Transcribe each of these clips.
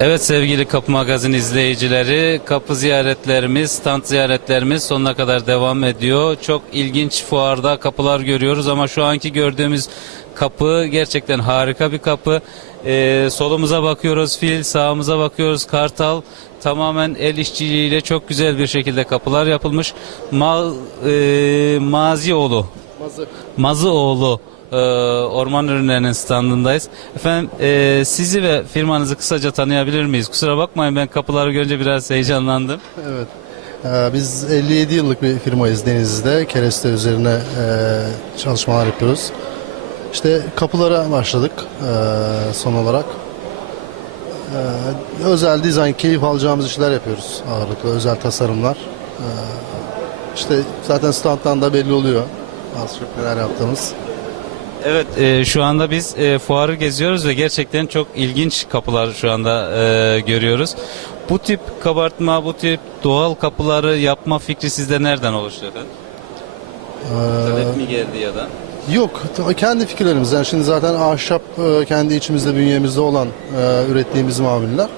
Evet sevgili Kapı Magazin izleyicileri, kapı ziyaretlerimiz, stand ziyaretlerimiz sonuna kadar devam ediyor. Çok ilginç fuarda kapılar görüyoruz ama şu anki gördüğümüz kapı gerçekten harika bir kapı. Ee, solumuza bakıyoruz fil, sağımıza bakıyoruz kartal. Tamamen el işçiliğiyle çok güzel bir şekilde kapılar yapılmış. Ma, e, Mazioğlu Mazıoğlu e, Orman Ürünlerinin standındayız. Efendim e, sizi ve firmanızı kısaca tanıyabilir miyiz? Kusura bakmayın ben kapıları görünce biraz heyecanlandım. Evet. Ee, Biz 57 yıllık bir firmayız Denizli'de. Kereste üzerine e, çalışmalar yapıyoruz. İşte kapılara başladık e, son olarak. E, Özel dizayn, keyif alacağımız işler yapıyoruz ağırlıklı, özel tasarımlar. E, İşte zaten standtan da belli oluyor az çok neler yaptığımız. Evet e, şu anda biz e, fuarı geziyoruz ve gerçekten çok ilginç kapılar şu anda e, görüyoruz. Bu tip kabartma, bu tip doğal kapıları yapma fikri sizde nereden oluştu efendim? Talep mi geldi ya da? Yok, t- kendi fikirlerimiz. Yani şimdi zaten ahşap e, kendi içimizde, bünyemizde olan e, ürettiğimiz mamuller.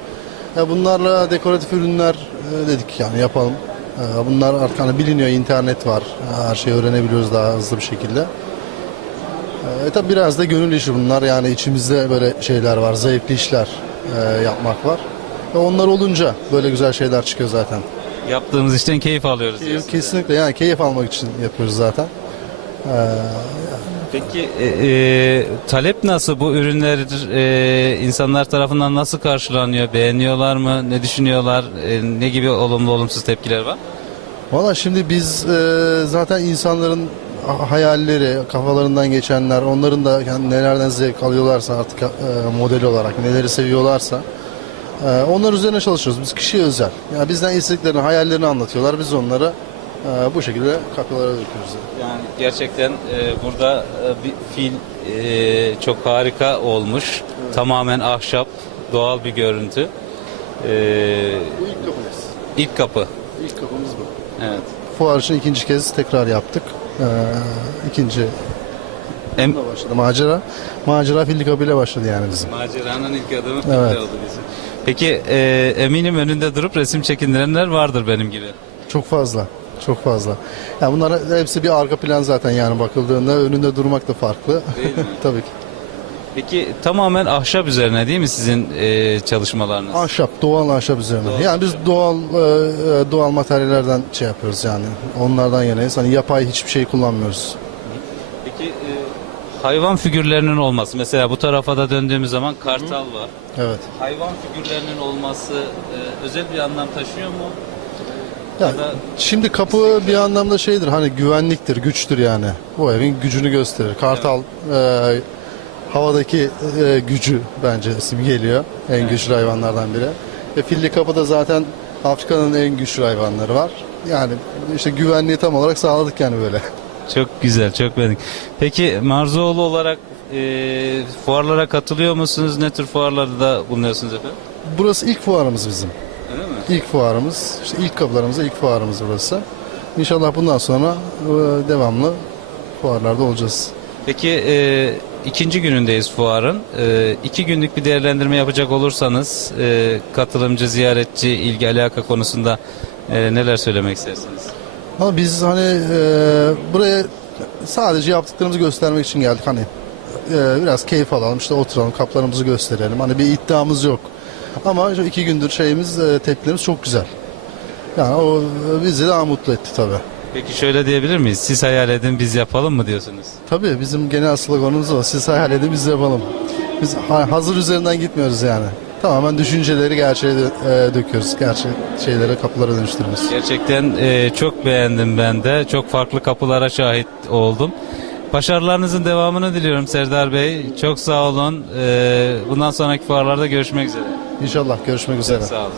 E, bunlarla dekoratif ürünler e, dedik yani yapalım. E, bunlar artık hani biliniyor, internet var. E, Her şeyi öğrenebiliyoruz daha hızlı bir şekilde. E, tabi biraz da gönül işi bunlar. Yani içimizde böyle şeyler var, zevkli işler e, yapmak var. Ve onlar olunca böyle güzel şeyler çıkıyor zaten. Yaptığımız işten keyif alıyoruz. diyorsunuz. Kesinlikle yani keyif almak için yapıyoruz zaten. Peki e, e, talep nasıl? Bu ürünler e, insanlar tarafından nasıl karşılanıyor? Beğeniyorlar mı? Ne düşünüyorlar? E, ne gibi olumlu olumsuz tepkiler var? Valla şimdi biz e, zaten insanların hayalleri, kafalarından geçenler, onların da yani nelerden zevk alıyorlarsa artık e, model olarak, neleri seviyorlarsa e, onlar üzerine çalışıyoruz. Biz kişiye özel. Yani bizden istediklerini, hayallerini anlatıyorlar. Biz onları e, bu şekilde kapılara döküyoruz. Yani gerçekten e, burada e, bir fil e, çok harika olmuş. Tamamen ahşap, doğal bir görüntü. E, Bu ilk kapımız. ilk kapı. İlk kapımız bu. Evet. Fuar için ikinci kez tekrar yaptık. E, ikinci Em- başladı macera. Macera filli kapıyla başladı yani bizim. Maceranın ilk adımı Evet. filde oldu bizim. Peki e, eminim önünde durup resim çekindirenler vardır benim gibi. Çok fazla. Çok fazla. Yani bunlar hepsi bir arka plan zaten yani bakıldığında önünde durmak da farklı. Değil mi? Tabii ki. Peki tamamen ahşap üzerine değil mi sizin e, çalışmalarınız? Ahşap, doğal ahşap üzerine. Doğal yani biz doğal e, e, doğal materyallerden şey yapıyoruz yani. Onlardan yanayız. Hani yapay hiçbir şey kullanmıyoruz. Peki e, hayvan figürlerinin olması mesela bu tarafa da döndüğümüz zaman kartal var. Evet. Hayvan figürlerinin olması e, özel bir anlam taşıyor mu? Yani, da- şimdi kapı bir anlamda şeydir hani güvenliktir, güçtür yani. Bu evin gücünü gösterir. Kartal e, havadaki e, gücü bence simgeliyor. En güçlü hayvanlardan biri. Ve filli kapı da zaten Afrika'nın en güçlü hayvanları var. Yani işte güvenliği tam olarak sağladık yani böyle. Çok güzel, çok beğendik. Peki Marzuoğlu olarak e, fuarlara katılıyor musunuz? Ne tür fuarlarda bulunuyorsunuz efendim? Burası ilk fuarımız bizim. Öyle mi? İlk fuarımız. İşte ilk kapılarımızda ilk fuarımız burası. İnşallah bundan sonra e, devamlı fuarlarda olacağız. Peki e, ikinci günündeyiz fuarın. E, iki günlük bir değerlendirme yapacak olursanız e, katılımcı, ziyaretçi, ilgi alaka konusunda e, neler söylemek istersiniz? Ama biz hani e, buraya sadece yaptıklarımızı göstermek için geldik. Hani e, biraz keyif alalım, işte oturalım, kaplarımızı gösterelim. Hani bir iddiamız yok. Ama şu iki gündür şeyimiz, e, tepkilerimiz çok güzel. Yani o bizi daha mutlu etti tabii. Peki şöyle diyebilir miyiz? Siz hayal edin biz yapalım mı diyorsunuz? Tabii bizim genel sloganımız o. Siz hayal edin biz yapalım. Biz ha- hazır üzerinden gitmiyoruz yani. Tamamen düşünceleri gerçeğe dö- e, döküyoruz. Gerçek şeylere, kapılara dönüştürüyoruz. Gerçekten e, çok beğendim ben de. Çok farklı kapılara şahit oldum. Başarılarınızın devamını diliyorum Serdar Bey. Çok sağ olun. E, bundan sonraki fuarlarda görüşmek üzere. İnşallah görüşmek üzere. Sağ olun.